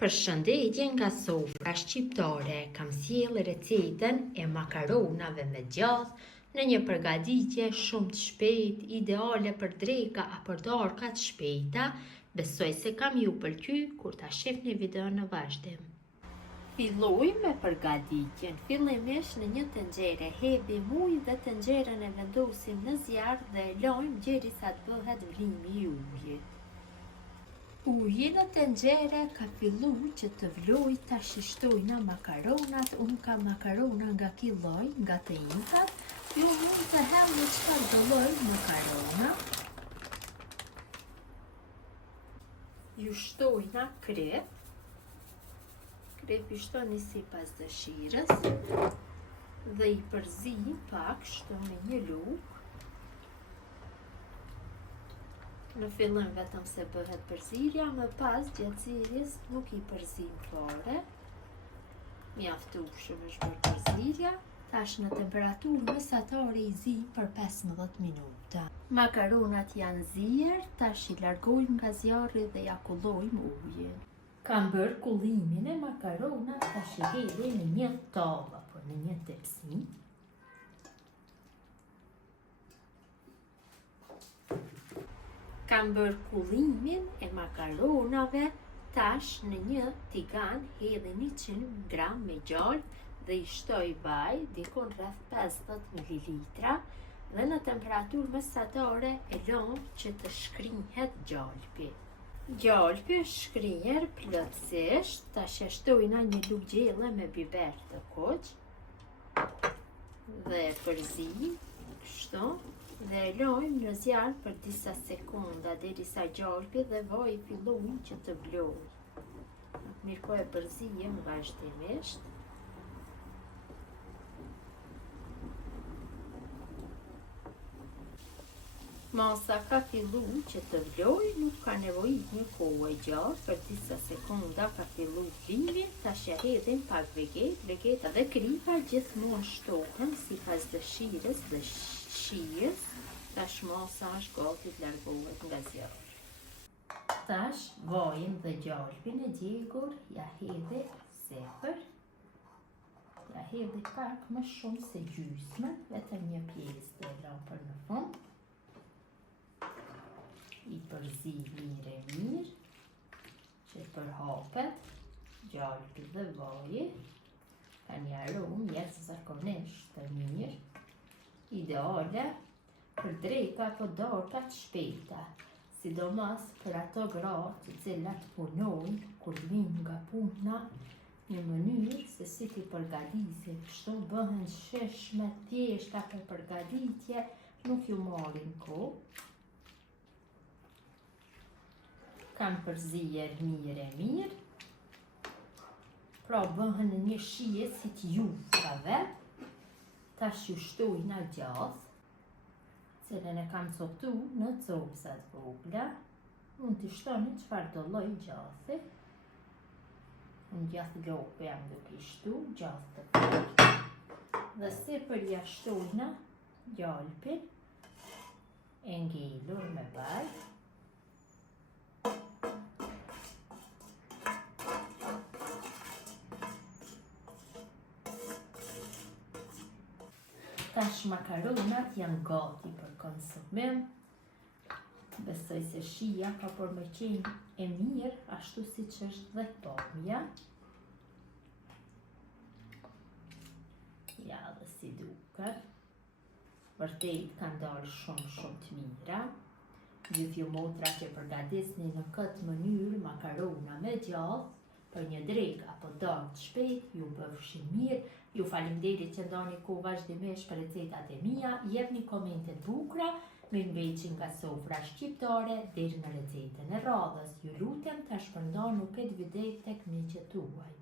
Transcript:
Përshëndetje nga sofra shqiptare, kam sjellë recetën e makaronave me djath në një përgatitje shumë të shpejtë, ideale për dreka apo darka të shpejta. Besoj se kam ju pëlqy kur ta shihni videon në vazhdim. Fillojmë me përgatitjen. Fillimisht në një tenxhere hedhim ujë dhe tenxherën e vendosim në zjarr dhe e lajm derisa të bëhet vlimi i ujit. Uji në tenxhere ka fillu që të vloj, ta shishtojna makaronat. Unë ka makarona nga ky lloj, nga të njëjtat. Ju mund të hellni çfarë do lloj makarona. Ju shtojna krep. Krepi shtoni sipas dëshirës dhe i përzim pak, shtoni një lugë. Në fillim vetëm se bëhet përzirja, më pas gjatë zirjes nuk i përzim fare. Mjaftueshëm është bërë përzirja. Tash në temperaturë mesatare i zi për 15 minuta. Makaronat janë zier, tash i largojmë nga zjarri dhe ja kullojmë ujin. Kam bërë kullimin e makaronat, tash i hedhim në një tavë apo në një tepsi. Kam bërë kullimin e makaronave, tash në një tigan hedhin 100 gram me gjalp dhe i shtoj vaj, dikon rreth 50 ml, dhe në temperaturë mesatare e lëm që të shkrinhet gjalpi. Gjalpi është shkrinjer plotësisht, tash e shtojna një lugë gjelle me biber të kuq dhe përzim, kështu. Dhe e lojmë në zjarr për disa sekonda derisa gjalpi dhe vaji fillojnë që të vlojë. Mirë e përzijem vazhdimisht. Masa ka fillu që të vlojë, nuk ka nevojë një kohë e gjatë, për disa sekonda ka fillu vlimi. Tash e hedhim pak vegeta dhe kripa gjithmonë shtohen sipas dëshirës dhe shijes. Tash masa është gati të largohet nga zjarri. Tash vajin dhe gjalpin e djegur ja hedhi sipër. Ja hedhi pak më shumë se gjysmën, vetëm një pjesë të lëm për në fund. I përzi mirë që përhapet gjalpi dhe vaji. Ka një aromë jashtëzakonisht të mirë, ideale për dreka apo darka të shpejta, sidomos për ato gra të cilat punojnë kur vinë nga puna, një mënyrë se si t'i përgatisin, kështu bëhen shishme, thjeshta për përgatitje, nuk ju marrin kohë. Kam përzijer mirë, pra bëhen në një shije si t'jufrave. Tash ju shtojna gjath, cilën e kam coptu në copsat vogla. Mund t'i shtoni çfarë do lloj gjathi. Unë gjath lope jam duke i shtu, gjath të fortë. Dhe sipër ja shtojna gjalpin e ngelur me vaj. Tash makaronat janë gati për konsumim. Besoj se shija ka për me qenë e mirë, ashtu si që është dhe pamja. Ja dhe si duket. Vërtet kanë dalë shumë të mira. Gjithë ju motra që përgatisni në këtë mënyrë makarona me djath, për një drek apo darkë të shpejt, ju bëfshin mirë. Ju faleminderit që ndani kohë vazhdimisht për recetat e mia, jepni komente të bukura, me veçi nga sofra shqiptare deri në recetën e radhës. Ju lutem ta shpërndani këtë video tek miqët tuaj.